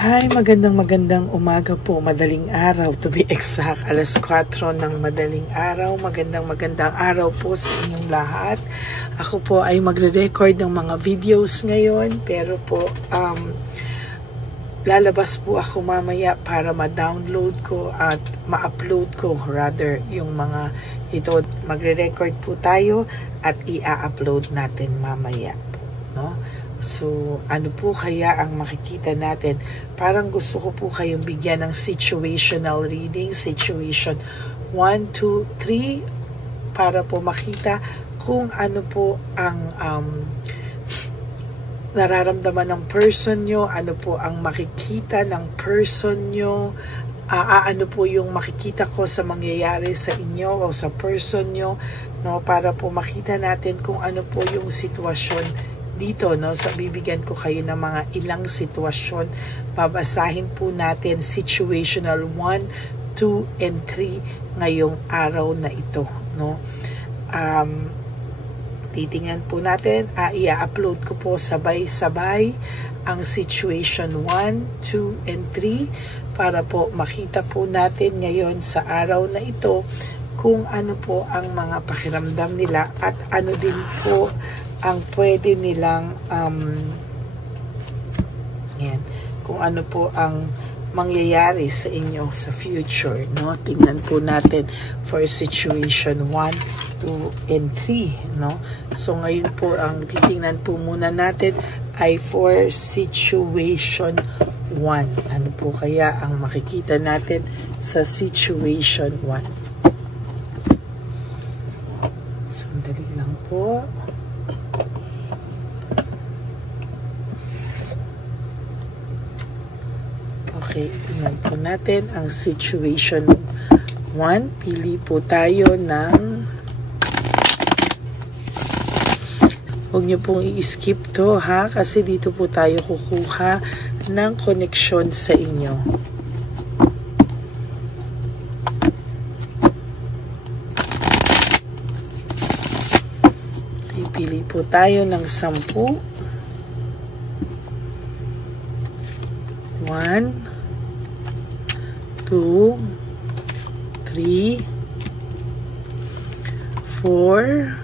Hi, magandang umaga po, madaling araw, to be exact, alas 4 ng madaling araw. Magandang araw po sa inyong lahat. Ako po ay magre-record ng mga videos ngayon, pero po lalabas po ako mamaya para ma-download ko at ma-upload ko rather yung mga ito. Magre-record po tayo at i-upload natin mamaya po, no? So, ano po kaya ang makikita natin? Parang gusto ko po kayong bigyan ng situational reading, situation 1, 2, 3, para po makita kung ano po ang nararamdaman ng person nyo, ano po ang makikita ng person nyo, ano po yung makikita ko sa mangyayari sa inyo o sa person nyo, no? Para po makita natin kung ano po yung sitwasyon dito, no? So, bibigyan ko kayo ng mga ilang sitwasyon. Babasahin po natin situational 1, 2, and 3 ngayong araw na ito, no? Titingnan po natin, i-upload ko po sabay-sabay ang situation 1, 2, and 3 para po makita po natin ngayon sa araw na ito kung ano po ang mga pakiramdam nila at ano din po ang pwede nilang kung ano po ang mangyayari sa inyo sa future, no? Tingnan po natin for situation 1, 2, and 3, no? So ngayon po ang titingnan po muna natin ay for situation 1. Ano po kaya ang makikita natin sa situation 1? Sandali lang po. Okay, tingnan po natin ang situation 1. Pili po tayo ng... Huwag niyo pong i-skip to, ha? Kasi dito po tayo kukuha ng koneksyon sa inyo. Okay, pili po tayo ng 10. 1, 2, 3, 4,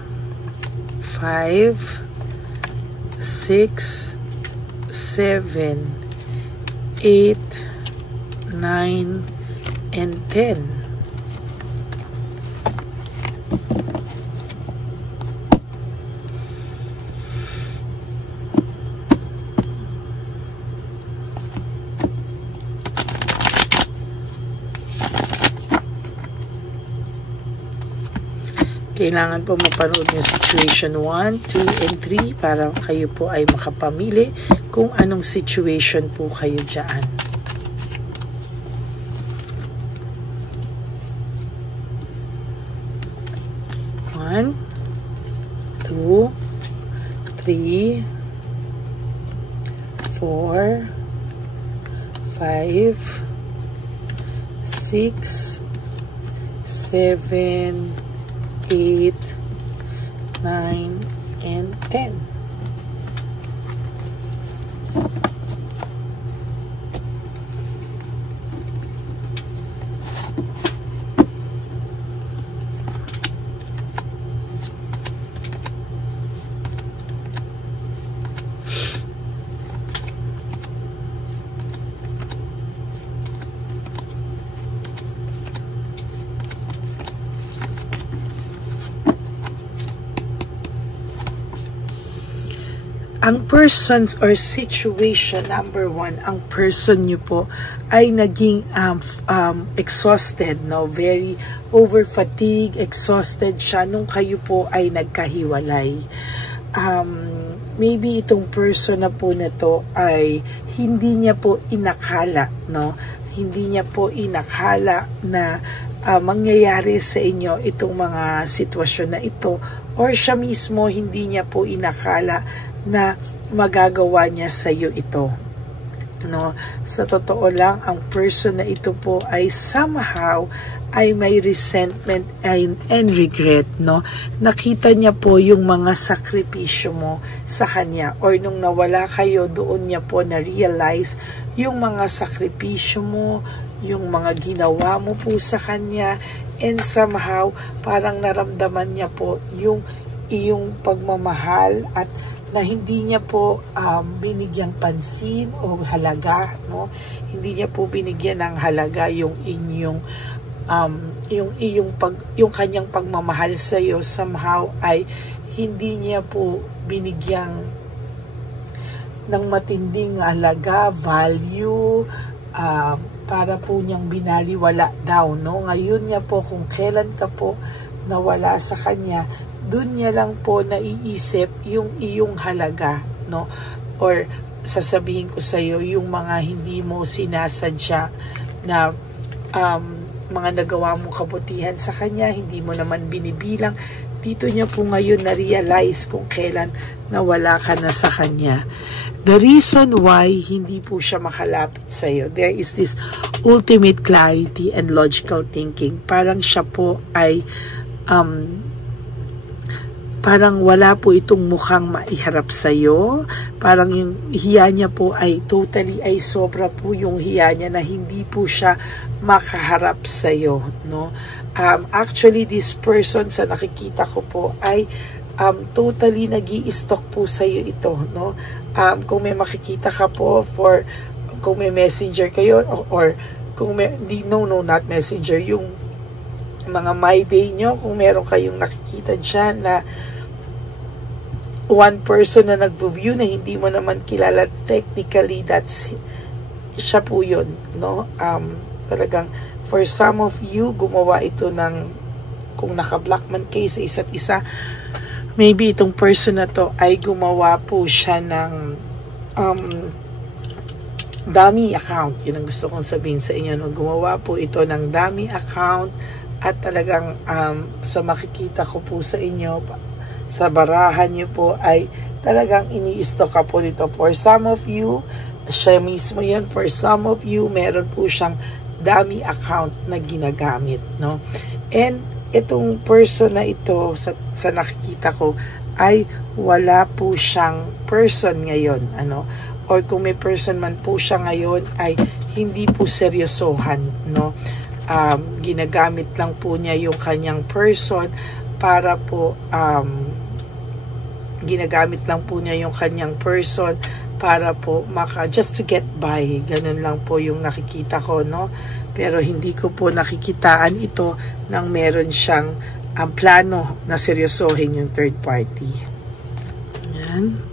5, 6, 7, 8, 9, and 10. Kailangan po mapanood yung situation 1, 2, and 3 para kayo po ay makapamili kung anong situation po kayo dyan. One, 2, 3, 4, 5, 6, 7, 8, 9, and 10. Ang persons or situation number 1, ang person nyo po ay naging exhausted, no? Very over fatigue, exhausted siya nung kayo po ay nagkahiwalay. Maybe itong person na po na to ay hindi niya po inakala, no? Hindi niya po inakala na mangyayari sa inyo itong mga sitwasyon na ito, or siya mismo hindi niya po inakala na magagawa niya sa iyo ito. No, sa totoo lang, ang person na ito po ay somehow ay may resentment and regret, no? Nakita niya po yung mga sakripisyo mo sa kanya, or nung nawala kayo, doon niya po na-realize yung mga sakripisyo mo, yung mga ginawa mo po sa kanya, and somehow parang naramdaman niya po yung iyong pagmamahal at na hindi niya po binigyang pansin o halaga, no? Hindi niya po binigyan ng halaga yung inyong yung kanyang pagmamahal sa iyo. Somehow ay hindi niya po binigyang ng matinding halaga, value, para po niyang binaliwala daw, no? Ngayon niya po, kung kailan ka po nawala sa kanya, dun niya lang po naiisip yung iyong halaga, no? Or sasabihin ko sa iyo, yung mga hindi mo sinasadya na mga nagawa mong kabutihan sa kanya, hindi mo naman binibilang. Dito niya po ngayon na-realize kung kailan nawala ka na sa kanya. The reason why hindi po siya makalapit sa iyo, there is this ultimate clarity and logical thinking. Parang siya po ay parang wala po itong mukhang maiharap sa iyo. Parang yung hiya niya po ay totally ay sobra po yung hiya niya na hindi po siya makaharap sa iyo, no? Actually, this person sa nakikita ko po ay totally nag-i-stalk po sa iyo ito, no? Kung may makikita ka po, kung may messenger kayo, or kung may, not messenger, yung mga my day nyo, kung meron kayong nakikita dyan na one person na nag-view na hindi mo naman kilala, technically that's siya po yun, no? Talagang for some of you, gumawa ito ng, kung naka-block man kayo sa isa't isa, maybe itong person na to ay gumawa po siya ng dummy account. Yun ang gusto kong sabihin sa inyo, no? Gumawa po ito ng dummy account, at talagang sa makikita ko po sa inyo, sa barahan nyo po ay talagang ini-stock ka po nito. For some of you, siya mismo yan. For some of you, meron po siyang dummy account na ginagamit, no? And itong person na ito, sa nakikita ko, ay wala po siyang person ngayon, ano? Or kung may person man po siya ngayon, ay hindi po seryosohan, no? Ginagamit lang po niya yung kanyang person para po ginagamit lang po niya yung kanyang person para po just to get by. Ganun lang po yung nakikita ko, no? Pero hindi ko po nakikitaan ito nang meron siyang plano na seryosohin yung third party. Yan.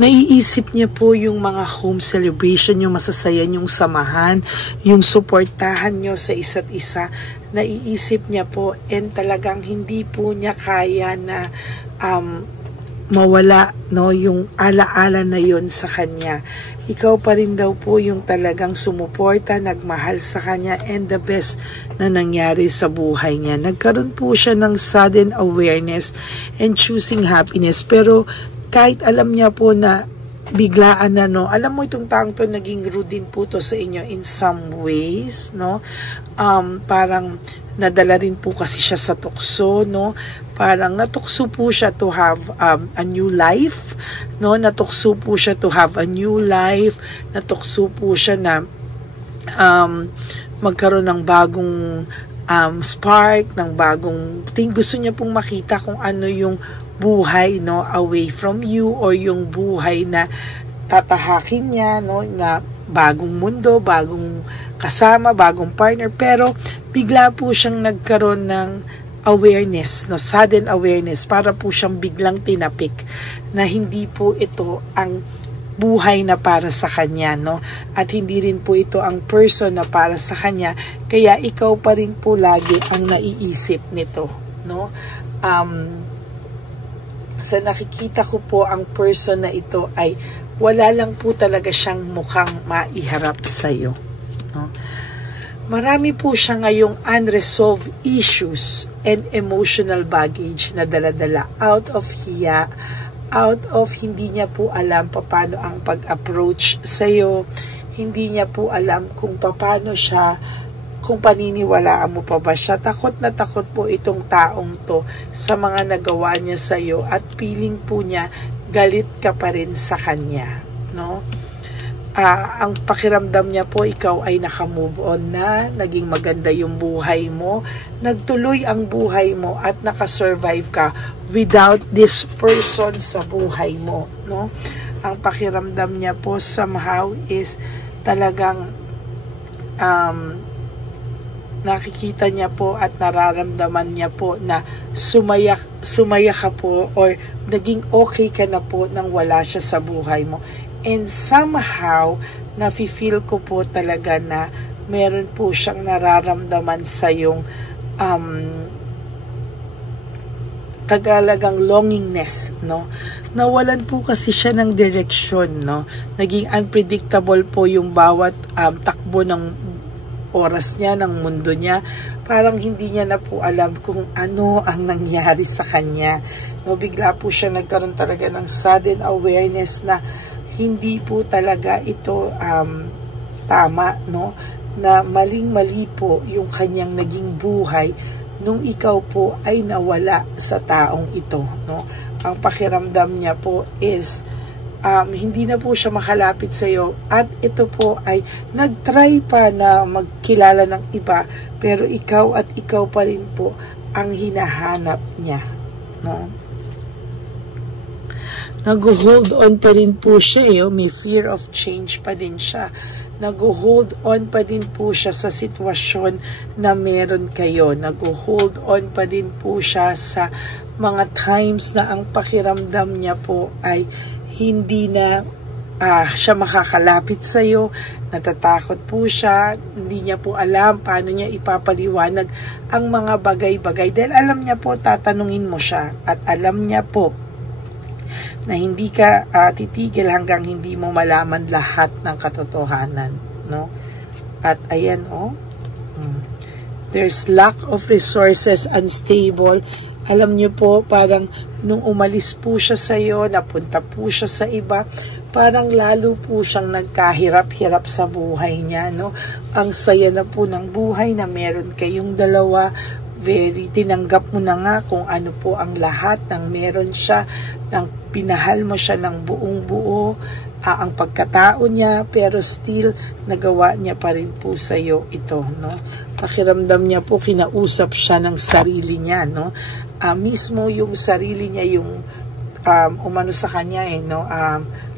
Naiisip niya po yung mga home celebration, yung masasaya niyong samahan, yung suportahan niyo sa isa't isa. Naiisip niya po, and talagang hindi po niya kaya na mawala, no, yung alaala na yon sa kanya. Ikaw pa rin daw po yung talagang sumuporta, nagmahal sa kanya, and the best na nangyari sa buhay niya. Nagkaroon po siya ng sudden awareness and choosing happiness, pero kahit alam niya po na biglaan na, no, alam mo itong taong to, naging rude din po to sa inyo in some ways, no? Parang nadala rin po kasi siya sa tukso, no? Parang natukso po siya to have a new life, no? Natukso po siya to have a new life. Natukso po siya na magkaroon ng bagong spark, ng bagong thing. Gusto niya pong makita kung ano yung buhay, no, away from you, or yung buhay na tatahakin niya, no, na bagong mundo, bagong kasama, bagong partner. Pero bigla po siyang nagkaroon ng awareness, no, sudden awareness, para po siyang biglang tinapik na hindi po ito ang buhay na para sa kanya, no, at hindi rin po ito ang person na para sa kanya. Kaya ikaw pa rin po lagi ang naiisip nito, no. Sa nakikita ko po, ang person na ito ay wala lang po talaga siyang mukhang maiharap sa'yo, no? Marami po siya ngayong unresolved issues and emotional baggage na dala-dala out of hiya, out of hindi niya po alam paano ang pag-approach sa'yo, hindi niya po alam kung paano siya, kung paniniwalaan mo pa ba siya. Takot na takot po itong taong to sa mga nagawa niya sa'yo at feeling po niya galit ka pa rin sa kanya, no? Ang pakiramdam niya po, ikaw ay naka-move on na, naging maganda yung buhay mo, nagtuloy ang buhay mo at naka-survive ka without this person sa buhay mo, no? Ang pakiramdam niya po somehow is talagang nakikita niya po at nararamdaman niya po na sumaya ka po or naging okay ka na po nang wala siya sa buhay mo. And somehow, nafe-feel ko po talaga na meron po siyang nararamdaman sa yung tagalagang longingness, no? Nawalan po kasi siya ng direksyon, no? Naging unpredictable po yung bawat takbo ng oras niya, ng mundo niya. Parang hindi niya na po alam kung ano ang nangyari sa kanya. No, bigla po siya nagkaroon talaga ng sudden awareness na hindi po talaga ito tama, no? Na maling-mali po yung kanyang naging buhay nung ikaw po ay nawala sa taong ito, no? Ang pakiramdam niya po is hindi na po siya makalapit sa iyo at ito po ay nagtry pa na magkilala ng iba pero ikaw at ikaw pa rin po ang hinahanap niya, no? Nag-hold on pa rin po siya, may fear of change pa din siya. Nag-hold on pa din po siya sa sitwasyon na meron kayo. Nag-hold on pa din po siya sa mga times na ang pakiramdam niya po ay hindi na siya makakalapit sa iyo. Natatakot po siya, hindi niya po alam paano niya ipapaliwanag ang mga bagay-bagay. Dahil alam niya po, tatanungin mo siya at alam niya po na hindi ka titigil hanggang hindi mo malaman lahat ng katotohanan, no? At ayan, there's lack of resources, unstable. Alam niyo po, parang nung umalis po siya sa iyo, napunta po siya sa iba, parang lalo po siyang nagkahirap-hirap sa buhay niya, no? Ang saya na po ng buhay na meron kayong dalawa, tinanggap mo na nga kung ano po ang lahat ng meron siya, ng pinahal mo siya ng buong buo, ang pagkatao niya, pero still nagawa niya pa rin po sa iyo ito, no? Pakiramdam niya po, kinausap siya ng sarili niya, no? Mismo yung sarili niya yung umano sa kanya, no?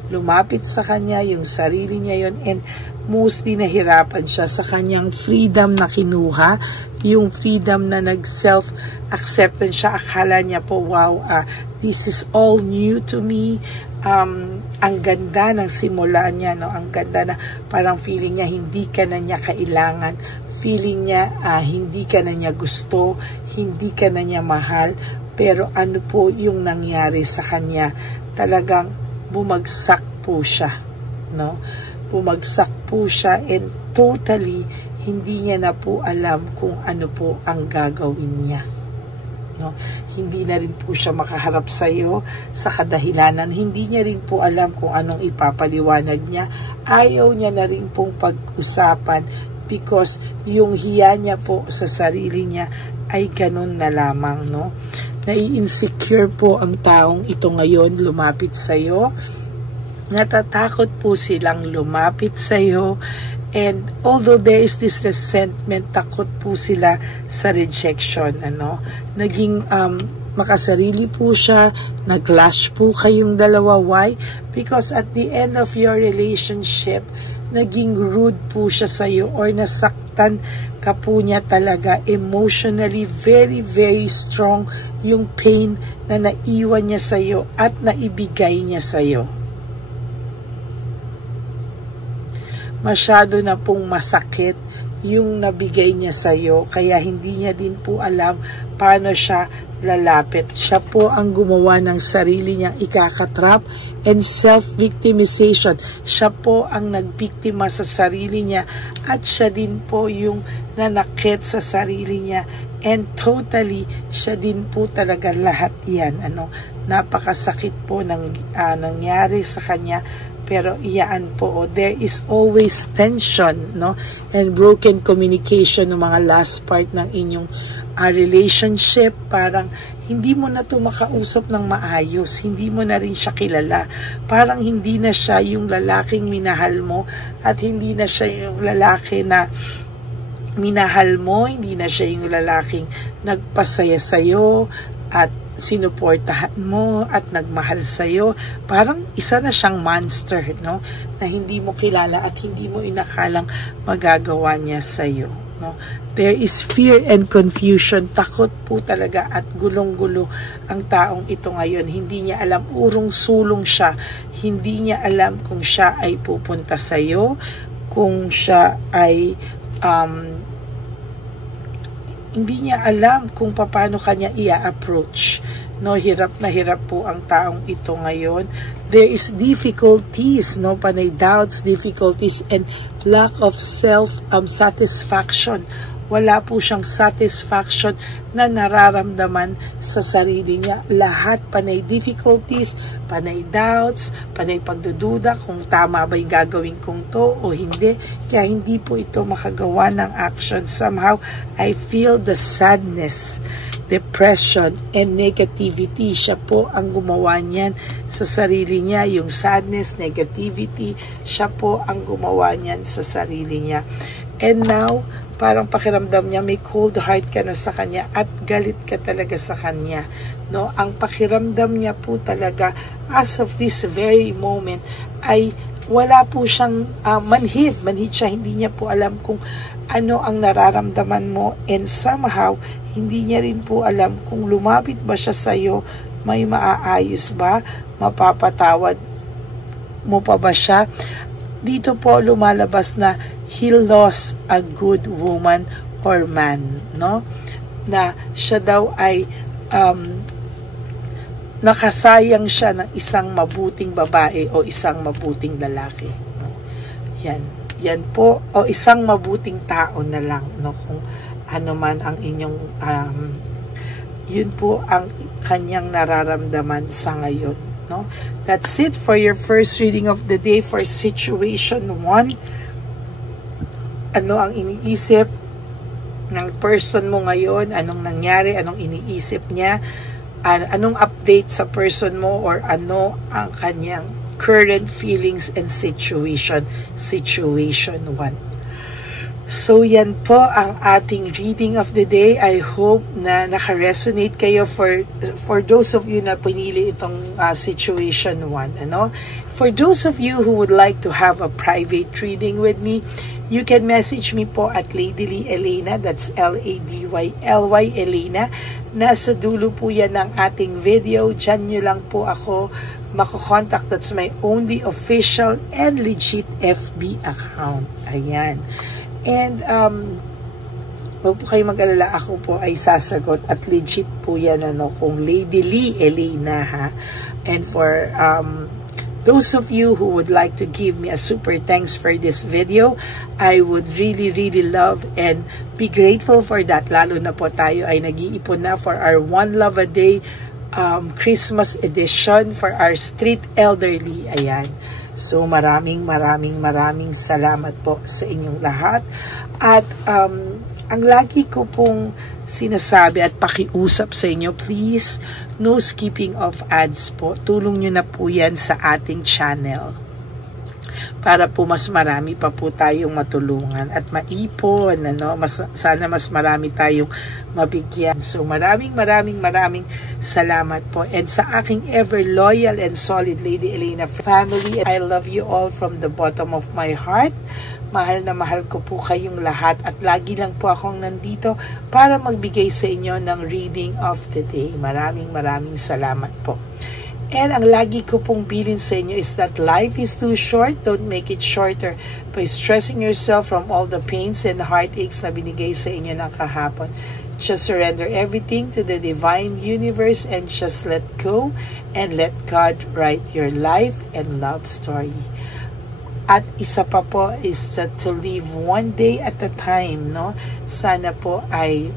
Lumapit sa kanya, yung sarili niya yon, and mostly nahirapan siya sa kanyang freedom na kinuha, yung freedom na nag-self-acceptance siya. Akala niya po, wow, this is all new to me. Ang ganda ng simula niya, no? Ang ganda na parang feeling niya hindi ka na niya kailangan. Feeling niya hindi ka na niya gusto, hindi ka na niya mahal. Pero ano po yung nangyari sa kanya? Talagang bumagsak po siya, no? Bumagsak po siya and totally hindi niya na po alam kung ano po ang gagawin niya, no? Hindi na rin po siya makaharap sa iyo sa kadahilanan. Hindi niya rin po alam kung anong ipapaliwanag niya. Ayaw niya na rin pong pag-usapan because yung hiya niya po sa sarili niya ay ganun na lamang, no? Nai-insecure po ang taong ito ngayon lumapit sa iyo. Natatakot po silang lumapit sa iyo. And although there is this resentment, takot po sila sa rejection, ano? Naging makasarili po siya, nag-clash po kayong dalawa. Why? Because at the end of your relationship, naging rude po siya sa iyo or nasaktan ka po niya talaga emotionally. Very, very strong yung pain na naiwan niya sa iyo at naibigay niya sa iyo. Masyado na pong masakit yung nabigay niya sa iyo, kaya hindi niya din po alam paano siya lalapit. Siya po ang gumawa ng sarili niyang ikakatrap and self-victimization. Siya po ang nagbiktima sa sarili niya at siya din po yung nanakit sa sarili niya, and totally siya din po talaga lahat yan. Napakasakit po nangyari sa kanya, pero iyaan po, there is always tension, and broken communication ng mga last part ng inyong relationship. Parang hindi mo na to makausap ng maayos, hindi mo na rin siya kilala, parang hindi na siya yung lalaking minahal mo, at hindi na siya yung lalaki na minahal mo, hindi na siya yung lalaking nagpasaya sa'yo at sinuportahan mo at nagmahal sa'yo. Parang isa na siyang monster, na hindi mo kilala at hindi mo inakalang magagawa niya sa'yo. There is fear and confusion. Takot po talaga at gulong-gulo ang taong ito ngayon. Hindi niya alam, urong-sulong siya. Hindi niya alam kung siya ay pupunta sa'yo, kung siya ay hindi niya alam kung paano kanya i-approach. Hirap na hirap po ang taong ito ngayon. There is difficulties, panay doubts, difficulties, and lack of satisfaction. Wala po siyang satisfaction na nararamdaman sa sarili niya. Lahat panay difficulties, panay doubts, panay pagdududa kung tama ba yung gagawin kong to o hindi. Kaya hindi po ito makagawa ng action. Somehow, I feel the sadness, depression, and negativity. Siya po ang gumawa niyan sa sarili niya. Yung sadness, negativity, siya po ang gumawa niyan sa sarili niya. And now, parang pakiramdam niya may cold heart ka na sa kanya at galit ka talaga sa kanya. Ang pakiramdam niya po talaga as of this very moment ay wala po siyang manhid siya. Hindi niya po alam kung ano ang nararamdaman mo, and somehow hindi niya rin po alam kung lumapit ba siya sa'yo, may maaayos ba, mapapatawad mo pa ba siya. Dito po lumalabas na he lost a good woman or man, na siya daw ay nakasayang siya ng isang mabuting babae o isang mabuting lalaki. Yan po, o isang mabuting tao na lang, kung ano man ang inyong yun po ang kanyang nararamdaman sa ngayon. That's it for your first reading of the day for situation 1. Ano ang iniisip ng person mo ngayon? Anong nangyari? Anong iniisip niya? Anong update sa person mo, or ano ang kanyang current feelings and situation 1. So yan po ang ating reading of the day. I hope na naka-resonate kayo for those of you na pinili itong situation 1. For those of you who would like to have a private reading with me, you can message me po at Ladyly Elena. That's Ladyly Elena. Nasa dulo po yan ng ating video. Diyan nyo lang po ako mako-contact. That's my only official and legit FB account. Ayan. And huwag po kayo mag-alala, ako po ay sasagot at legit po yan kung Ladyly Elena, ha. And for those of you who would like to give me a super thanks for this video, I would really love and be grateful for that. Lalo na po tayo ay nag-iipon na for our One Love a Day Christmas edition for our street elderly. Ayan. So maraming salamat po sa inyong lahat. At ang lagi ko pong sinasabi at pakiusap sa inyo, please, no skipping of ads po. Tulong nyo na po yan sa ating channel para po mas marami pa po tayong matulungan at maipon, sana mas marami tayong mabigyan. So maraming salamat po. And sa aking ever loyal and solid Lady Elena family, I love you all from the bottom of my heart. Mahal na mahal ko po kayong lahat at lagi lang po akong nandito para magbigay sa inyo ng reading of the day. Maraming salamat po. And ang lagi ko pong bilin sa inyo is that life is too short. Don't make it shorter by stressing yourself from all the pains and heartaches na binigay sa inyo ng kahapon. Just surrender everything to the divine universe and just let go and let God write your life and love story. At isa pa po is that to live one day at a time, no? Sana po ay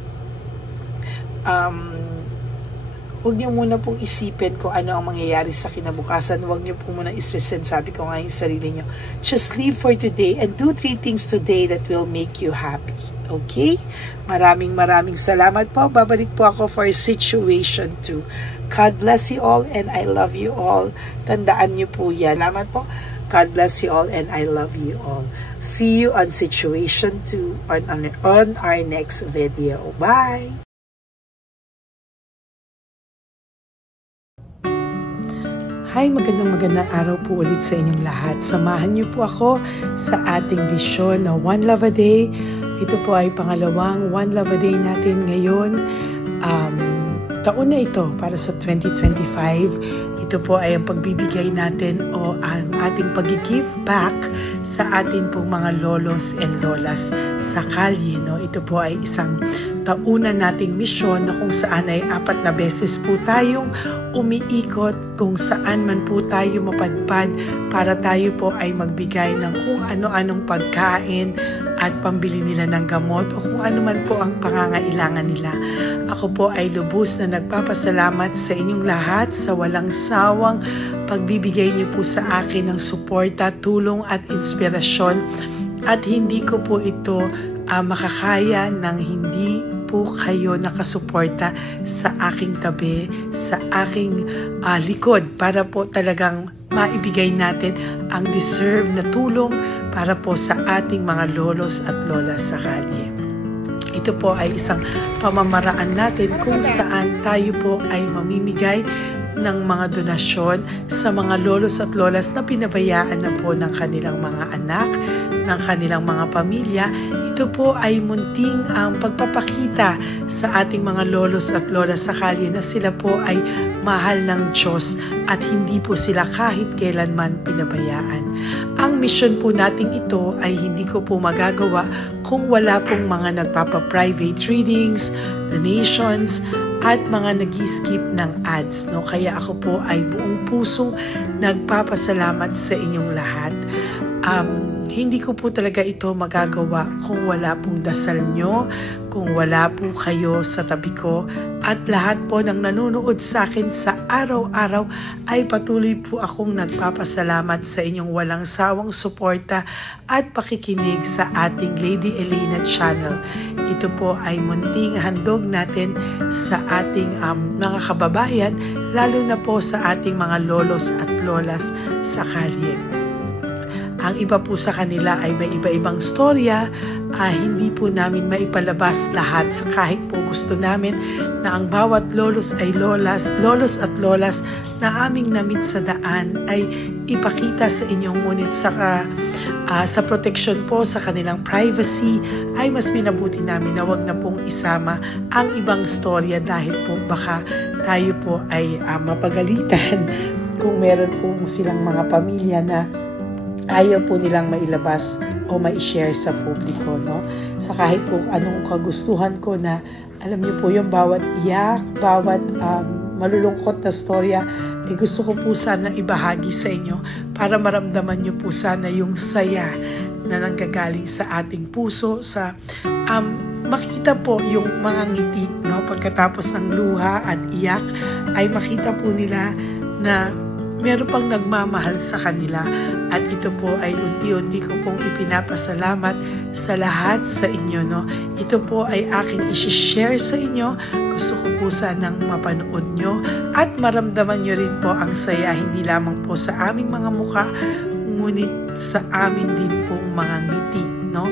huwag niyo muna pong isipin kung ano ang mangyayari sa kinabukasan. Huwag niyo po muna istresin, sabi ko nga yung sarili niyo. Just live for today and do 3 things today that will make you happy. Okay? Maraming salamat po. Babalik po ako for situation 2. God bless you all and I love you all. Tandaan niyo po yan. Salamat po. God bless you all and I love you all. See you on situation 2 on our next video. Bye! Hi, magandang araw po ulit sa inyong lahat. Samahan niyo po ako sa ating vision na One Love a Day. Ito po ay pangalawang One Love a Day natin ngayon. Taon na ito para sa 2025. Ito po ay ang pagbibigay natin o ang ating pag-give back sa atin pong mga lolos and lolas sa kalye. No? Ito po ay isang taunan nating misyon na kung saan ay 4 na beses po tayong umiikot kung saan man po tayo mapadpad para tayo po ay magbigay ng kung ano-anong pagkain at pambili nila ng gamot o kung ano man po ang pangangailangan nila. Ako po ay lubos na nagpapasalamat sa inyong lahat sa walang sawang pagbibigay niyo po sa akin ng suporta, tulong at inspirasyon at hindi ko po ito makakaya ng hindi po kayo nakasuporta sa aking tabi, sa aking likod para po talagang maibigay natin ang deserve na tulong para po sa ating mga lolos at lolas sa kalye. Ito po ay isang pamamaraan natin kung saan tayo po ay mamimigay ng mga donasyon sa mga lolos at lolas na pinabayaan na po ng kanilang mga anak, ng kanilang mga pamilya. Ito po ay munting ang pagpapakita sa ating mga lolos at lolas sa kalye na sila po ay mahal ng Diyos at hindi po sila kahit kailanman pinabayaan. Ang mission po nating ito ay hindi ko po magagawa kung wala pong mga nagpapa-private readings, donations, at mga nag-skip ng ads. No? Kaya ako po ay buong pusong nagpapasalamat sa inyong lahat. Hindi ko po talaga ito magagawa kung wala pong dasal nyo, kung wala po kayo sa tabi ko, at lahat po ng nanonood sa akin sa araw-araw ay patuloy po akong nagpapasalamat sa inyong walang sawang suporta at pakikinig sa ating Lady Elena channel. Ito po ay munting handog natin sa ating mga kababayan, lalo na po sa ating mga lolos at lolas sa kalye. Ang iba po sa kanila ay may iba-ibang storya, hindi po namin maipalabas lahat kahit po gusto namin na ang bawat lolos at lolas na aming namit sa daan ay ipakita sa inyo, ngunit sa protection po sa kanilang privacy ay mas minabuti namin na wag na pong isama ang ibang storya dahil po baka tayo po ay mapagalitan kung meron po silang mga pamilya na ayaw po nilang mailabas o ma-share sa publiko, no? Sa kahit po anong kagustuhan ko na, alam niyo po yung bawat iyak, bawat malulungkot na storya, gusto ko po sana ibahagi sa inyo para maramdaman niyo po sana yung saya na nanggagaling sa ating puso, sa makita po yung mga ngiti, no? Pagkatapos ng luha at iyak ay makita po nila na meron pang nagmamahal sa kanila, at ito po ay unti-unti ko pong ipinapasalamat sa lahat sa inyo, no? Ito po ay aking i-share sa inyo. Gusto ko po sanang mapanood nyo at maramdaman nyo rin po ang saya, hindi lamang po sa aming mga muka, ngunit sa amin din pong mga ngiti, no?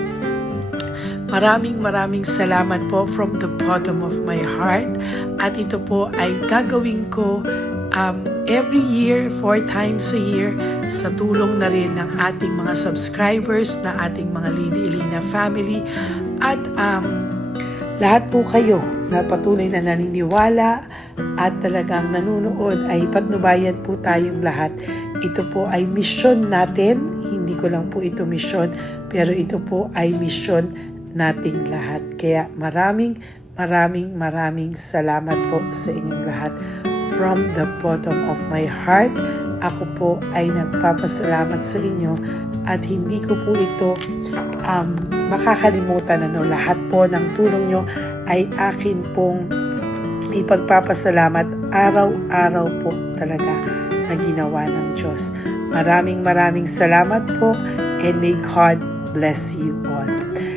Maraming salamat po from the bottom of my heart, at ito po ay gagawin ko every year, 4 times a year, sa tulong na rin ng ating mga subscribers, na ating mga Lady Elena family, at lahat po kayo na patuloy na naniniwala at talagang nanonood, ay patnubayan po tayong lahat. Ito po ay mission natin, hindi ko lang po ito mission, pero ito po ay mission nating lahat. Kaya maraming salamat po sa inyong lahat. From the bottom of my heart, ako po ay nagpapasalamat sa inyo at hindi ko po ito makakalimutan. Lahat po ng tulong nyo ay akin pong ipagpapasalamat araw-araw po talaga na ginawa ng Diyos. Maraming salamat po, and may God bless you all.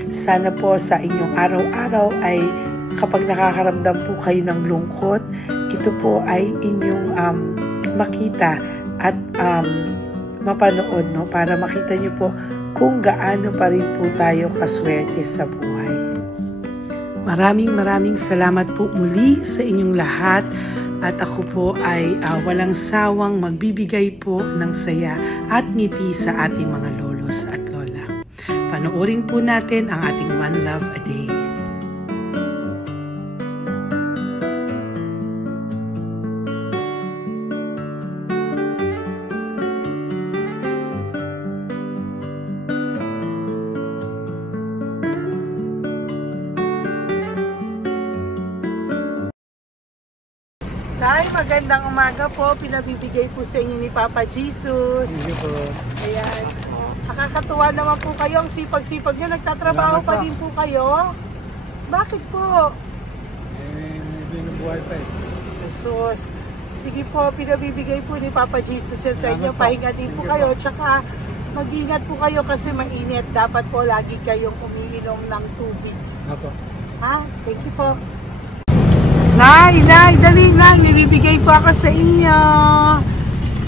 Sana po sa inyong araw-araw ay kapag nakakaramdam po kayo ng lungkot, ito po ay inyong makita at mapanood, para makita nyo po kung gaano pa rin po tayo kaswerte sa buhay. Maraming salamat po muli sa inyong lahat, at ako po ay walang sawang magbibigay po ng saya at ngiti sa ating mga lolos at lola. Panoorin po natin ang ating One Love a Day. Nay, magandang umaga po. Pinabibigay po sa inyo ni Papa Jesus. Hindi po. Ayan. Nakakatuwa naman po kayo. Ang sipag-sipag nyo. Nagtatrabaho pa din po kayo. Bakit po? Binubuhay pa eh. Jesus. Sige po, pinabibigay po ni Papa Jesus yan sa inyo. Pahinga din po kayo. Tsaka mag-ingat po kayo kasi mainit. Dapat po lagi kayong umiinom ng tubig. Apo. Ha? Thank you po. Nay, dali lang. Nilibigay po ako sa inyo.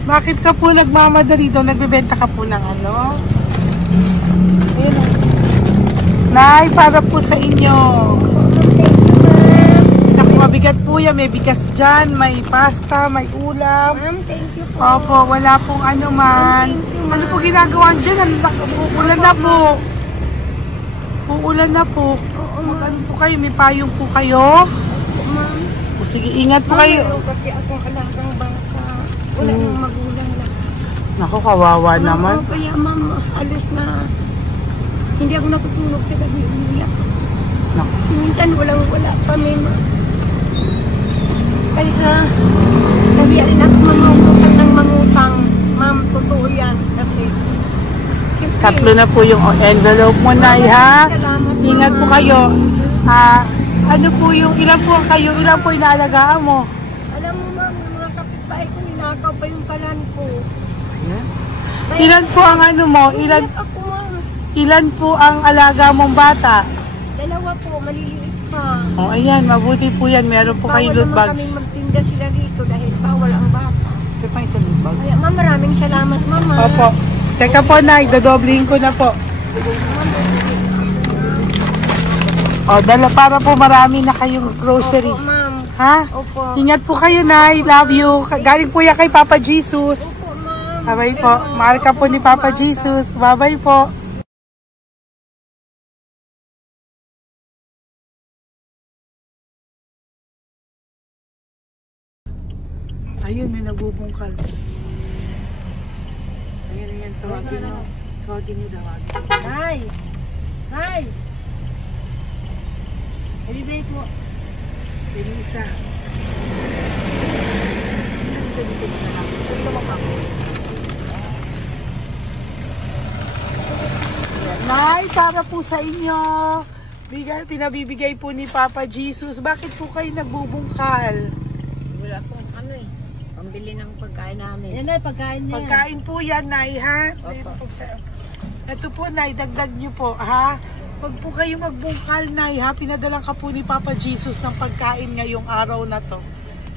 Bakit ka po nagmamadali doon? Nagbebenta ka po ng ano? Ayun. Nay, para po sa inyo. Naku, mabigat po yan. May bigas dyan, may pasta, may ulam. Ma'am, thank you po. Opo, wala pong ano man. Ano po ginagawa dyan? Uulan na po. Uulan na po. Mag-ano po kayo? May payong po kayo? Ma'am. O sige, ingat po kayo. Kasi akong alagang bata. Wala nang magulang na. Naku, kawawa naman. Kaya ma'am, alis na. Hindi ako natutulog sa gabi. Umiyak. Naku. Minsan wala kami. Kaysa nahiya rin ako mangutang ng mangutang. Ma'am, totoo yan. Kasi siyempre, Tatlo na po yung envelope mo, Nay, ha? salamat, Ingat po Mama. kayo. Ano po yung, ilan po kayo, ilan po inaalagaan mo? Alam mo ma'am, yung mga kapitbahay ko, ninakaw pa yung kalan ko. Kaya, Ilan po ang ano mo? umiyak ako ma'am. Ilan po ang alaga mong bata? Dalawa po, maliliit pa. O, ayan, mabuti po yan. Meron po kayo loot Bawal naman bags. kami magtinda sila rito dahil bawal ang bata. Ito pa yung sa loot bag. Kaya ma'am, maraming salamat mama. Opo. Teka po, Nay, dodoblihin ko na po. O, dala para po marami na kayong grocery. Opo ma'am. Ha? Opo. Ingat po kayo, Nay. Love you. Galing po yan kay Papa Jesus. Opo ma'am. Bye-bye po. Mahal ka po ni Papa Jesus. Bye-bye po. Ayun, may nagbubungkal. Ayun. Tawagin mo. Tawagin niyo daw. Hi! Hi! Ibibigay po. Elisa. Nay, para po sa inyo. Pinabibigay po ni Papa Jesus. Bakit po kayo nagbubungkal? Wala pong ano eh. Pambili ng pagkain namin. Yan ay pagkain niya. Pagkain po yan, Nay, ha? Ito po, Nay, dagdag nyo po, ha? Pag po kayo magbungkal, Nay, ha? Pinadalang ka po ni Papa Jesus ng pagkain ngayong araw na to.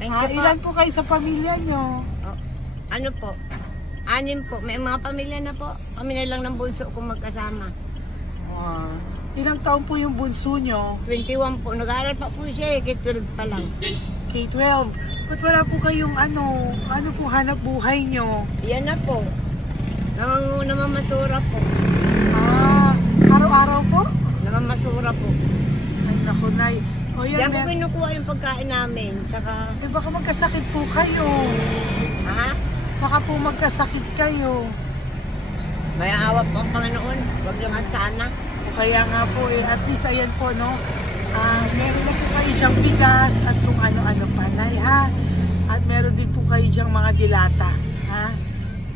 Thank Ha? you po. Ilan po kayo sa pamilya nyo? Oh, ano po? 6 po. May mga pamilya na po. Kami na lang ng bunso kung magkasama. Ilang taon po yung bunso nyo? 21 po. Nag-aaral pa po siya eh. K-12 pa lang. K-12. Ba't wala po kayong ano po hanap buhay nyo? Yan na po. Namamasura po. Araw-araw po? Namamasura po. Ay, naku, Nay. O yan, Diyan ko kinukuha yung pagkain namin. Saka, baka magkasakit po kayo. ha? Baka po magkasakit kayo. May awa po ang Panginoon. Huwag naman sana. O kaya nga po, at least ayan po, no? Meron na po kayo dyang bigas at kung ano-ano pa, Nay, ha? At meron din po kayo dyang mga dilata, ha?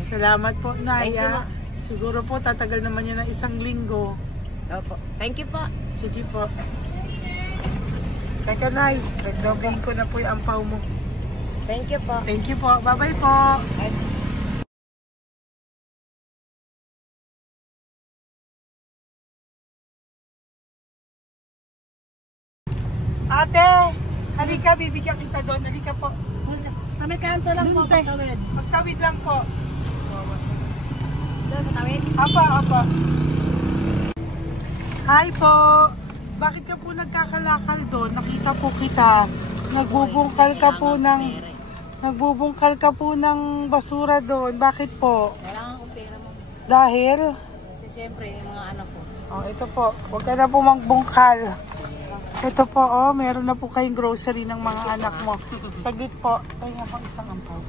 Salamat po, Nay, Thank you, ha? Ma. Siguro po, tatagal naman yun ng 1 linggo. Opo. Thank you po. Sige po. Teka, Nay. Nagdobling ko na po yung ampaw mo. Thank you po. Thank you po. Bye-bye po. Ate, halika, bibigyan kita doon. Halika po. Sa may kanto lang po, patawid. Magtawid lang po. Doon, patawid? Apa. Hi po. Bakit ka po nagkakalakal doon? Nakita po kita. Nagbubungkal ka po ng basura doon. Bakit po? Kailangan kong pera mo. Dahil? Kasi syempre, yung mga anak ko. Oh, ito po. Huwag ka na po magbungkal. Ito po, oh, meron na po kayong grocery ng mga anak mo. Saglit po. Ay nga pang isang ampaw.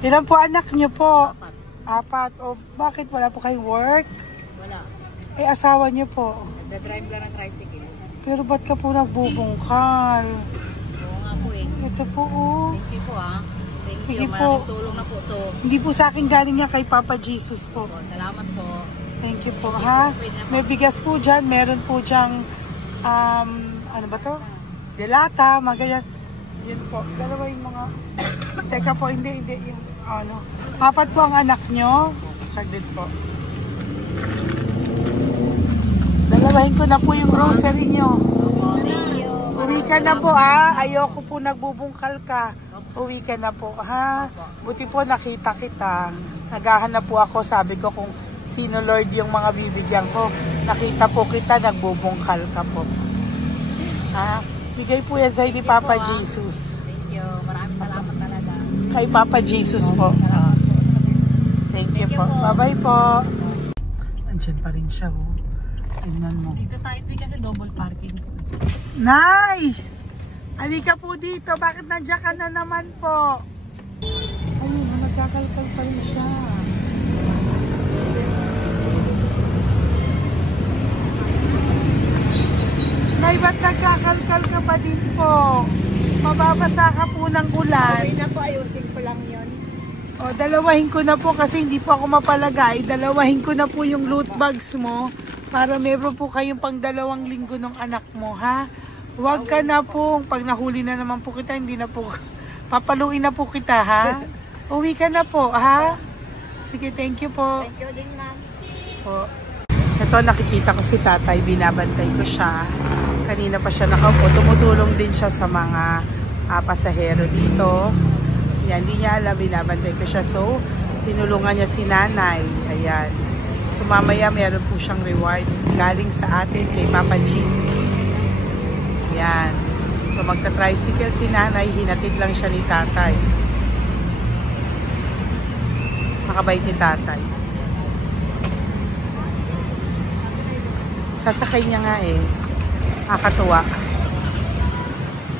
Ilan po anak niyo po? 4. O, bakit wala po kayong work? Wala. Eh, asawa niyo po. Nagda-drive lang ng tricycle. Pero ba't ka po nagbubungkal? Oo nga po eh. Ito po, oh. Thank you po ah. Thank Sige you. po. Maraming tulong na po to. Hindi po sa akin galing niya kay Papa Jesus po. Po, salamat po. Thank you po, ha? May bigas po dyan. Meron po dyang, ano ba to? Delata, mga ganyan. Yan po. Dalawa yung mga... Teka po, hindi. Yung, ano. 4 po ang anak nyo. Saglit po. Dalawahin ko na po yung grocery nyo. Thank you. Uwi ka na po, ha? Ayoko po nagbubungkal ka. Uwi ka na po, ha? Buti po nakita kita. Naghahanap po ako, sabi ko kung sino Lord yung mga bibigyan ko. Nakita po kita, nagbubungkal ka po. Ha? Bigay po yan sa'yo ni Papa Jesus. Thank you. Maraming salamat talaga. Kay Papa Jesus po. Thank you po. Bye-bye po. Andiyan pa rin siya, oh. Tingnan mo. Dito tayo kasi double parking. Nay! Halika po dito. Bakit nandiyan ka na naman po? Ayun, nagkakalkal pa rin siya. Nay, ba't nagkakalkal ka pa din po? Mababasa ka po ng ulan. Okay na po, ayusin ko lang yun. O, dalawahin ko na po kasi hindi po ako mapalagay. Dalawahin ko na po yung loot bags mo para meron po kayong pang 2 linggo ng anak mo, ha? Huwag ka na po. Pag nahuli na naman po kita, hindi na po. Papaluin na po kita, ha? Uwi ka na po, ha? Sige, thank you po. Thank you din, ma'am. Po. Ito, nakikita ko si tatay. Binabantay ko siya. Kanina pa siya nakaupo. Tumutulong din siya sa mga pasahero dito. Yan, hindi niya alam. Binabantay ko siya. So, tinulungan niya si nanay. Ayan. So, mamaya meron po siyang rewards galing sa atin kay Papa Jesus. Yan. So, magta-tricycle si nanay. Hinatid lang siya ni tatay. Makabait ni tatay. Sasakay niya nga eh. Nakakatuwa.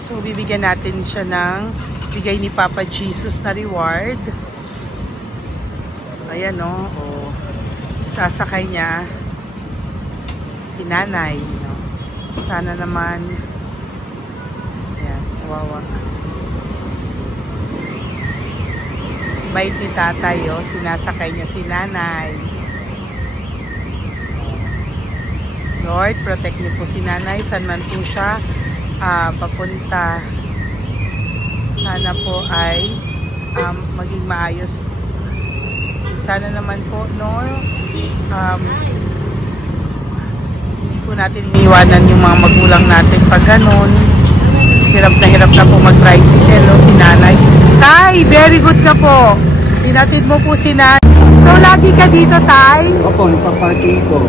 So, bibigyan natin siya ng bigay ni Papa Jesus na reward. Ayan, no? O, sasakay niya si nanay. No? Sana naman. Ayan, wawa. Bait ni tatay, oh. Sinasakay niya si nanay. Lord, protect niyo po si nanay. Saan man po siya papunta. Sana po ay maging maayos. Sana naman po, no? Hindi po natin iiwanan yung mga magulang natin pag ganun. Hirap na po mag-tricycle, no? Si nanay. Tay, very good ka po. Tinatid mo po si nanay. So, lagi ka dito, Tay? Opo, nagpa-parking ko.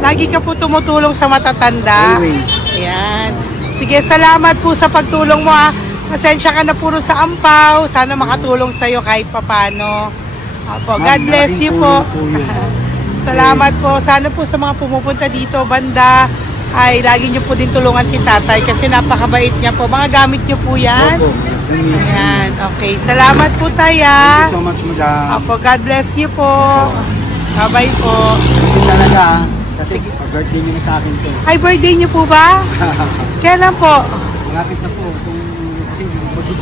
Lagi ka po tumutulong sa matatanda. Always. Ayan. Sige, salamat po sa pagtulong mo, ha. Pasensya ka na puro sa ampaw. Sana makatulong sa'yo kahit papano. Opo, God bless you po. Salamat po. Sana po sa mga pumupunta dito, banda, ay lagi nyo po din tulungan si tatay kasi napakabait niya po. Mga gamit nyo po yan. Opo. Ayan, okay. Salamat po, Taya. Thank you so much, madam. Opo, God bless you po. Bye-bye po. Thank you talaga. Kasi birthday niyo na sa akin to. Ay, birthday niyo po ba? Kailan po? Malapit na po. Kasi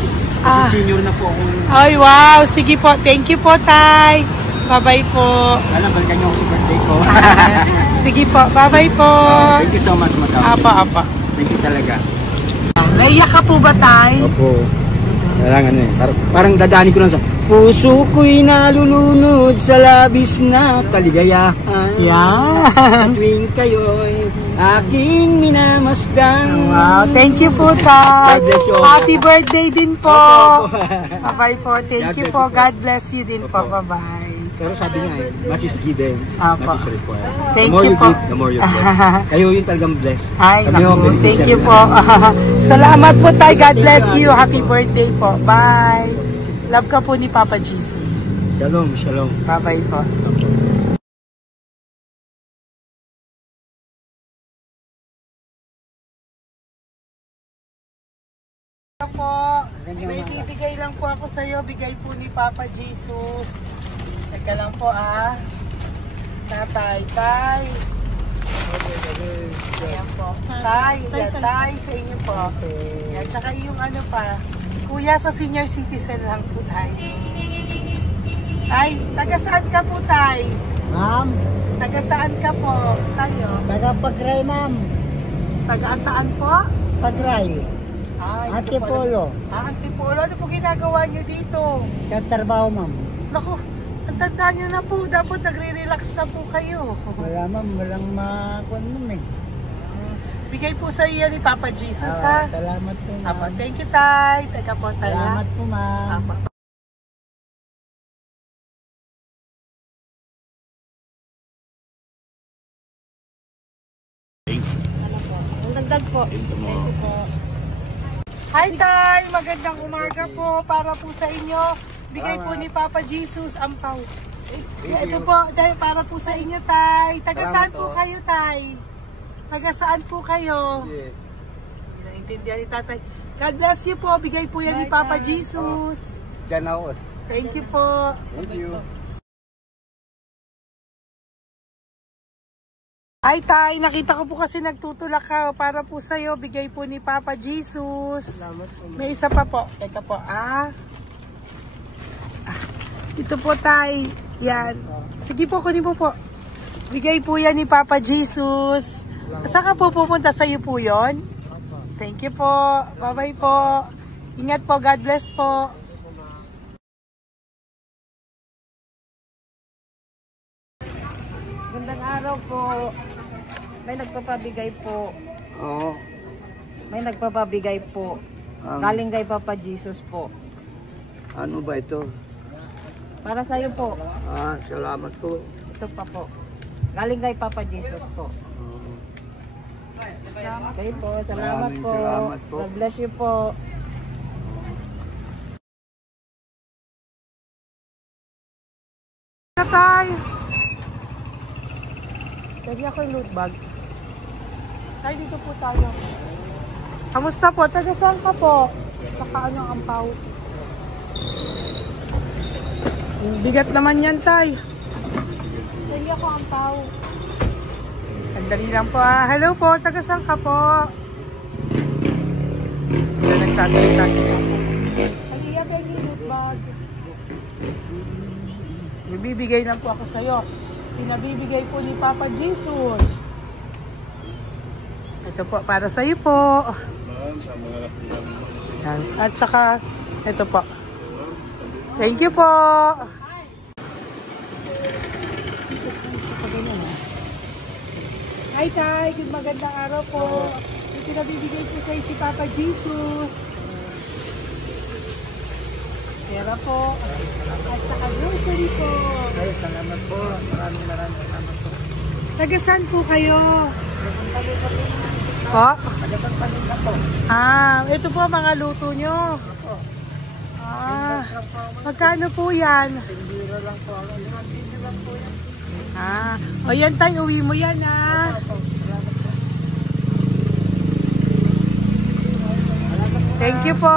senior na po ako. Ay, wow. Sige po. Thank you po, Tay. Bye-bye po. Sana balikan niyo ako sa birthday ko. Sige po. Bye-bye po. Thank you so much, madam. Apa. Thank you talaga. Naiyak ka po ba, Tay? Opo. Parang ano eh. Parang dadaanin ko lang sa puso ko'y nalulunod sa labis na kaligayahan. Yan. Tuwing kayo'y aking minamasdan. Wow, thank you po, Tay. God bless you. Happy birthday din po. Opo. Bye-bye po. Thank you po. God bless you din po. Bye-bye. Pero sabi nga eh, much is given, Opo. much is required. Thank The more you you po. give, the more you get. Kayo yung talagang blessed. Ay, Kami yung naku. Thank beneficiary you po. Salamat po, Tay. God bless you. Happy birthday po. Bye. Love ka po ni Papa Jesus. Shalom, shalom. Bye-bye po. Po, may bibigay lang po ako sa iyo, bigay po ni Papa Jesus. Teka lang po Tatay, Tay. Ayan po. Tay, yan, Tay sa inyo po. Yan, tsaka yung ano pa, Kuya sa senior citizen lang po, Tay. Tay, taga saan ka po, Tay? Ma'am, Taga saan ka po, Tayo? taga Pagray, ma'am. Taga saan po? Pagray. Ay, Antipolo. Antipolo, ano po ginagawa niyo dito? Katrabaho, ma'am. Naku, ang tanda nyo na po. Dapat nagre-relax na po kayo. Wala, ma'am. Walang makuha nun eh. Bigay po sa iyo ni Papa Jesus, ha? Salamat po, ma'am. Apo, thank you, Tay. Teka po, Tay. Salamat po, ma'am. Apo. Dagdag po. Thank you po. Hi, Tay. Magandang umaga po para po sa inyo. Bigay po ni Papa Jesus ang pau. Ito po, Tay, para po sa inyo, Tay. Taga saan po kayo, Tay? Taga saan po kayo? Hindi naintindihan ni Tatay. God bless you po. Bigay po yan ni Papa Jesus. Diyan ako. Thank you po. Thank you. Ay, Tay, nakita ko po kasi nagtutulak ka para po sa'yo. Bigay po ni Papa Jesus. Salamat po, ma'am. May isa pa po. Teka po, Ito po, Tay. Yan. Sige po, kunin po po. Bigay po yan ni Papa Jesus. Saan ka po pupunta? Sa'yo po yun? Thank you po. Bye-bye po. Ingat po. God bless po. Gandang araw po. May nagpapabigay po. Oo. May nagpapabigay po. Galing kay Papa Jesus po. Ano ba ito? Para sa iyo po. Salamat po. Ito pa po. Galing kay Papa Jesus po. Okay po. Salamat Maraming po. salamat po. God bless you po. Tay! Lagi ako yung loot bag. Tay, dito po tayo. Kamusta po? Taga saan ka po? Saka ano ang ampaw? Bigat naman yan, Tay. Lagi ako ampaw. Sandali lang po, Hello po, taga saan ka po? Nagsasalita siya. Halika, Benny, loot bag. Bibigay lang po ako sa'yo. Pinabibigay po ni Papa Jesus. Ito po, para sa'yo po. Yan. At saka, ito po. Thank you po. Hi, Tay. Good magandang araw po. Yung pinabibigay po sa'yo si Papa Jesus. Pera po. At saka grocery po. Ay, salamat po. Maraming salamat po. Taga saan po kayo? Po? Ito po mga luto nyo. Magkano po yan? O yan, Tay, uwi mo yan, Thank you po.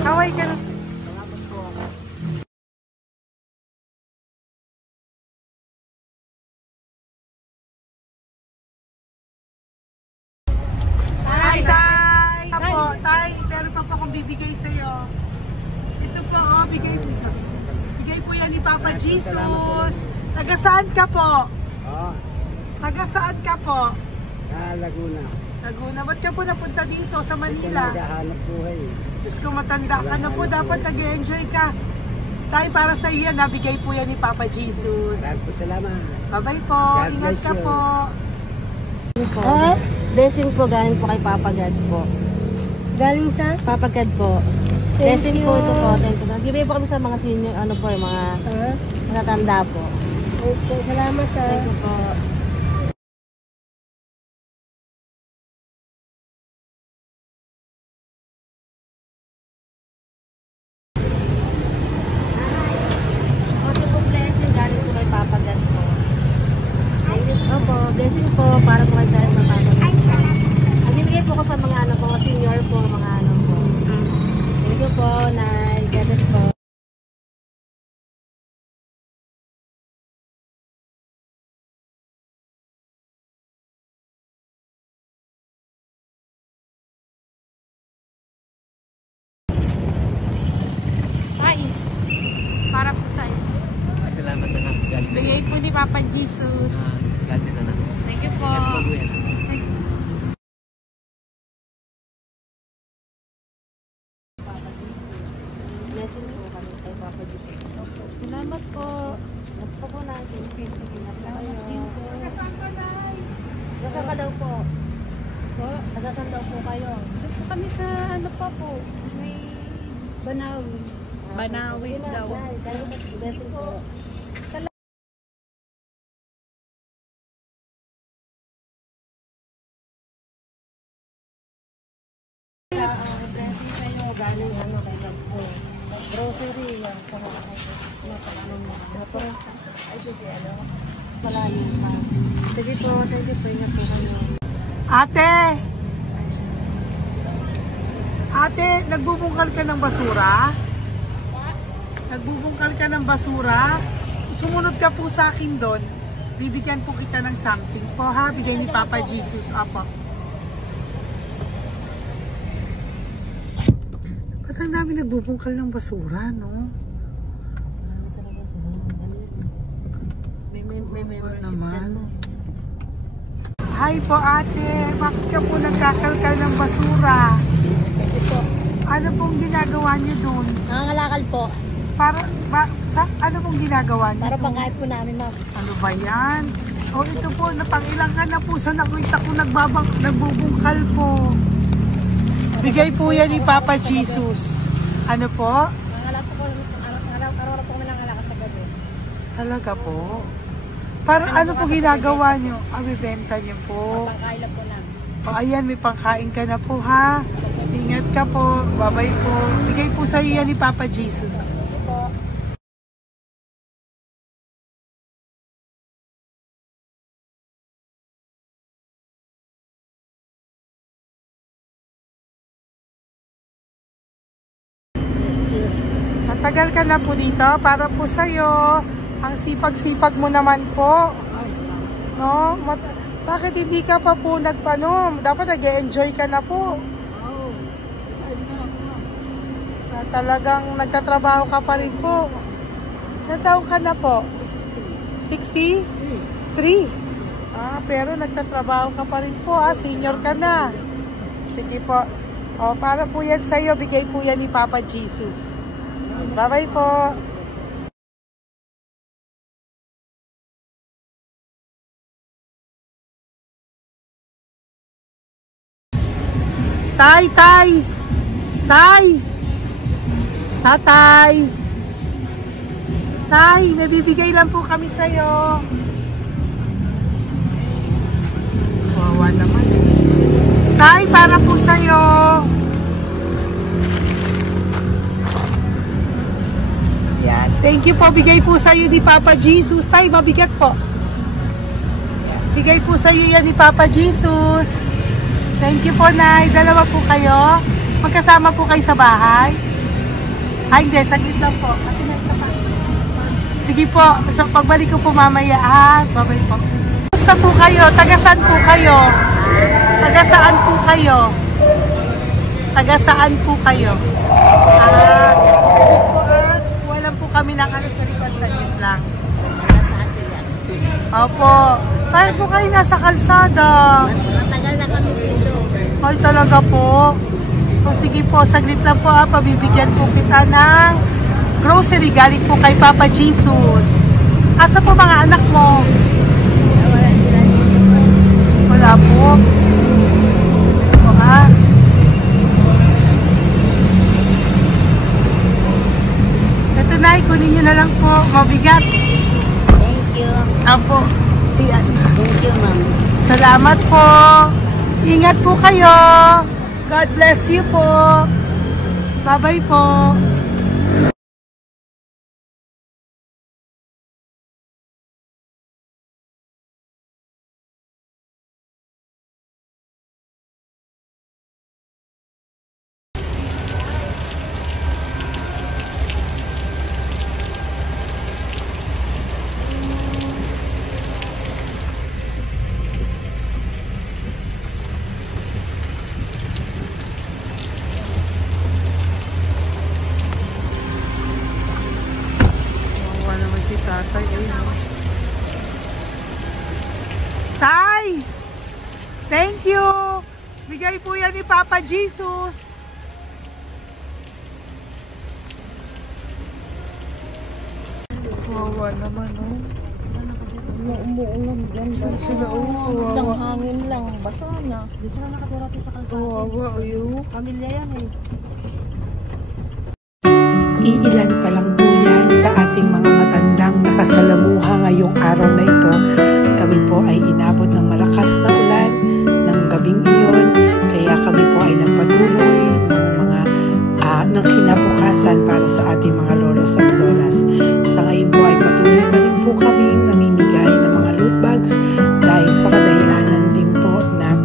Kaway ka na. Hi, Tay! Tay, meron pa po akong bibigay sa'yo. Ito po, bigay Bigay po yan ni Papa Salamat Jesus. Taga saan ka po? Oo. Taga saan ka po? Laguna. Laguna. Ba't ka po napunta dito sa Manila? Naghahanap buhay. Diyos ko, matanda ka na po. Dapat nag-enjoy ka. Tayo para sa iyo, nabigay po yan ni Papa Jesus. Maraming po salamat. Bye-bye po. God Ingat bless ka you. po. Blessing po galing po kay Papa God po. Galing sa? Papa God po. Thank Blessing you. po ito po. Thank you. Nagbibigay po kami sa mga senior, ano po, yung mga matatanda po. Okay, salamat ha. Thank you po. Okay po, blessing galing po kay Papa God po. Opo, blessing po para po kay galing Papa God. Ay, salamat. Nagbibigay po ko sa mga ano po, mga senior po, mga ano po. Thank you po, Nay. God bless po. Ay, para po sa'yo. Salamat na lang. Bigay po ni Papa Jesus. God bless na. Thank you po. Blessing po kami kay Papa Jesus. Salamat po. Ito po natin. Salamat din po. Nasaan ka daw po? Po. Nasaan daw po kayo? Gusto kami sa ano pa po. May Banawi. Banawi daw. Blessing po. Blessing kayo. Galing ano kay God po. Grocery. Yung napakanon mo. Ay, kasi ano. Malalim pa. Sige po. Thank you po. Ingat po kayo. Ate! Ate, nagbubungkal ka ng basura? Nagbubungkal ka ng basura? Sumunod ka po sa akin doon. Bibigyan po kita ng something po ha. Bigay ni Papa Jesus. Apo. Ba't ang dami nagbubungkal ng basura, no? Marami talaga sila. Ano yun? May Ano membership naman? dyan. Hi po ate. Bakit ka po nagkakalkal ng basura? Kasi po, Ano pong ginagawa niyo doon? nangangalakal po. Ano pong ginagawa niyo Para doon? pangkain po namin, ma'am. Ano ba yan? O ito po, napangilang ka na po sa nakita ko nagbubungkal po. Bigay po yan ni Papa Jesus. Ano po? Nangangalak po araw-araw po kami nangangalakal sa gabi. Talaga po? Para ano po ginagawa niyo? Bibenta niyo po. Pangkain lang po namin. O ayan, may pangkain ka na po ha. Ingat ka po. Bye-bye po. Bigay po sa iyo yan ni Papa Jesus. Matagal ka na po dito para po sa'yo. Ang sipag-sipag mo naman po. No? Bakit hindi ka pa po nagpano? Dapat nag-enjoy ka na po. Na talagang nagtatrabaho ka pa rin po. Ilang taon ka na po? 63? Pero nagtatrabaho ka pa rin po. Senior ka na. Sige po. O, para po yan sa'yo. Bigay po yan ni Papa Jesus. Bye-bye po. Tay! Tatay! Tay, nabibigay lang po kami sa'yo. Wawa naman. Tay, para po sa'yo. Yan. Thank you po. Bigay po sa'yo ni Papa Jesus. Tay, mabigat po. Bigay po sa'yo yan ni Papa Jesus. Thank you po, Nay. Dalawa po kayo. Magkasama po kayo sa bahay. Ay, hindi. Saglit lang po. Sige po. So, pagbalik ko po mamaya, ha? Bye-bye po. Kumusta po kayo? Taga-saan po kayo? Taga-saan po kayo? Taga-saan po kayo? Sige po, wala po kami kami ng ano sa likod, saglit lang. Opo. Kahit po kayo nasa kalsada. Matagal na kami dito. Ay, talaga po. O sige po, saglit lang po pabibigyan po kita ng grocery galing po kay Papa Jesus. Asa po mga anak mo? Wala po. O ha? Ito na, ikunin nyo na lang po. Mabigat. Thank you. Apo. Ayan. Thank you, ma'am. Salamat po. Ingat po kayo. God bless you po. Bye-bye po. Tatay, Tay! Thank you! Bigay po yan ni Papa Jesus. Wawa naman, oh. Umuulan dyan. Saan sila, oh? Isang Wawa. hangin lang. Basa na. Di sila nakatira dito sa kalsada. Wawa, oh. Pamilya yan eh. Iilan pa lang po yan sa ating mga matandang nakasalamuha ngayong araw na ito. Kami po ay inabot ng malakas na ulan ng gabing iyon. Kaya kami po ay nagpatuloy ng kinabukasan para sa ating mga lolos at lolas. Sa ngayon po ay patuloy pa rin po kami namimigay ng mga loot bags dahil sa kadahilanan din po na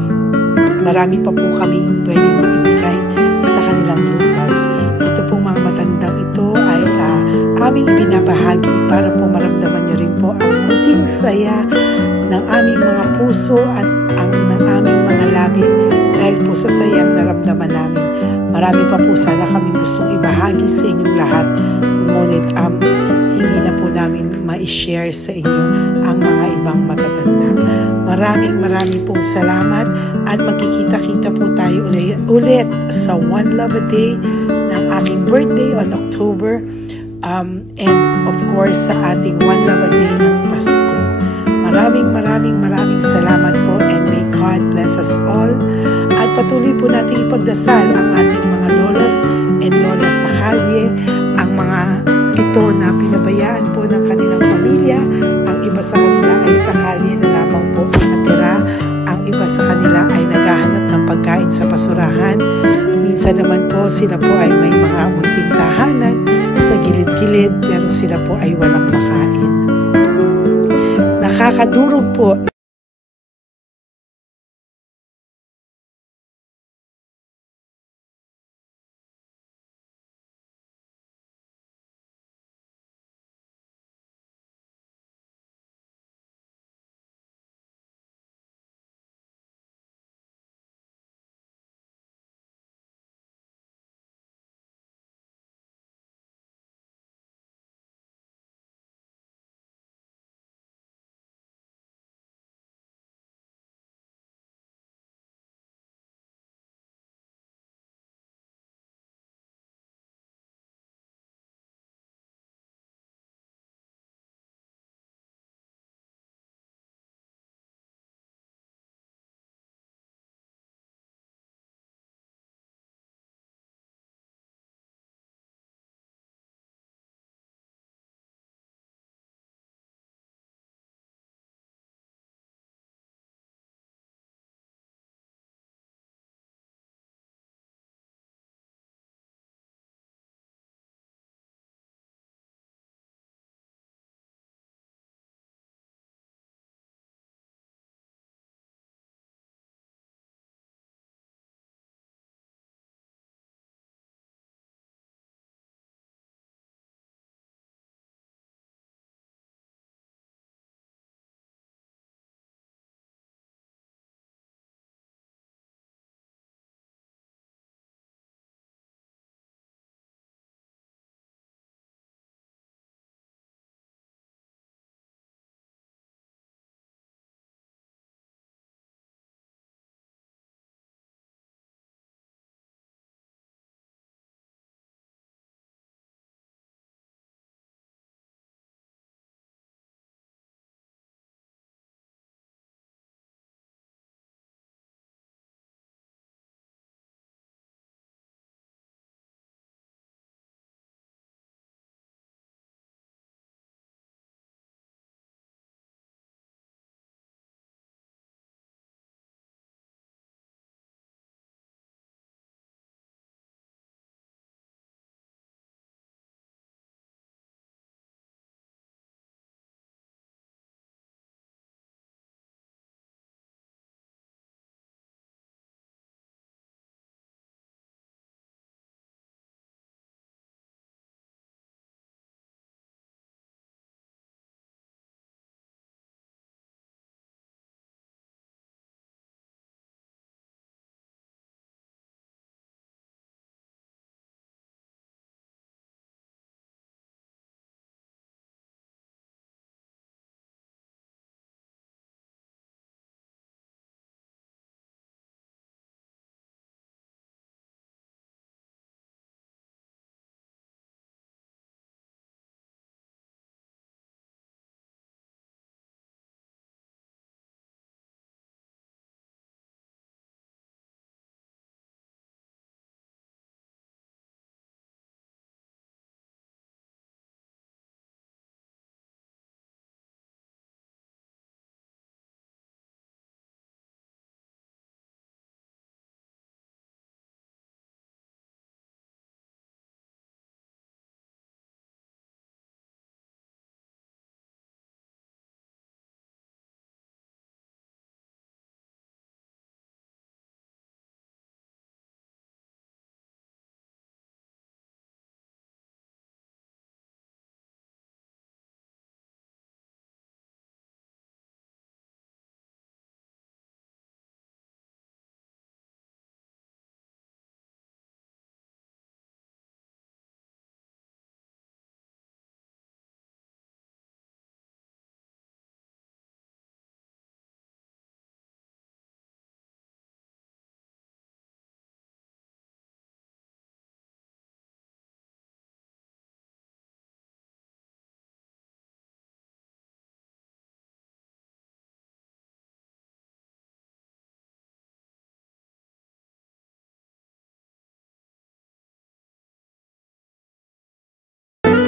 marami pa po kami pwedeng maibigay sa kanilang loot bags. Ito pong mga matandang ito ay aming ibinabahagi para po maramdaman nyo rin po ang munting saya ng aming mga puso at ng aming mga labi dahil po sa sayang naramdaman namin. Marami pa po sana kaming gustong ibahagi sa inyong lahat, ngunit hindi na po namin ma-share sa inyo ang mga ibang matatanda. Maraming pong salamat at magkikita-kita po tayo ulit sa One Love a Day ng aking birthday on October and of course sa ating One Love a Day ng Pasko. Maraming salamat po and may God bless us all. At patuloy po natin ipagdasal ang ating mga lolos and lolas sa kalye, ang mga ito na pinabayaan po ng kanilang pamilya. Ang iba sa kanila ay sa kalye na lamang po nakatira. Ang iba sa kanila ay naghahanap ng pagkain sa basurahan. Minsan naman po sila po ay may mga munting tahanan sa gilid-gilid pero sila po ay walang makain. Nakakadurog po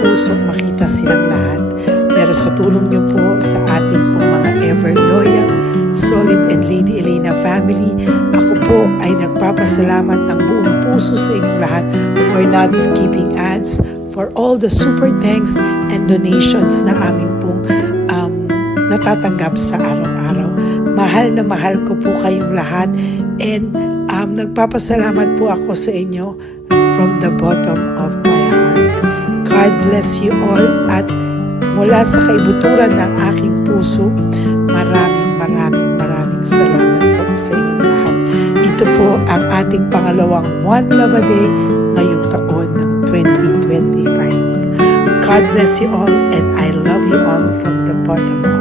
puso makita silang lahat. Pero sa tulong niyo po sa ating pong mga ever loyal, Solid and Lady Elena family, ako po ay nagpapasalamat ng buong puso sa inyong lahat for not skipping ads, for all the super thanks and donations na aming pong natatanggap sa araw-araw. Mahal na mahal ko po kayong lahat, and nagpapasalamat po ako sa inyo from the bottom of my heart. God bless you all, at mula sa kaibuturan ng aking puso, maraming salamat po sa inyong lahat. Ito po ang ating pangalawang One Love a Day ngayong taon ng 2025. God bless you all, and I love you all from the bottom of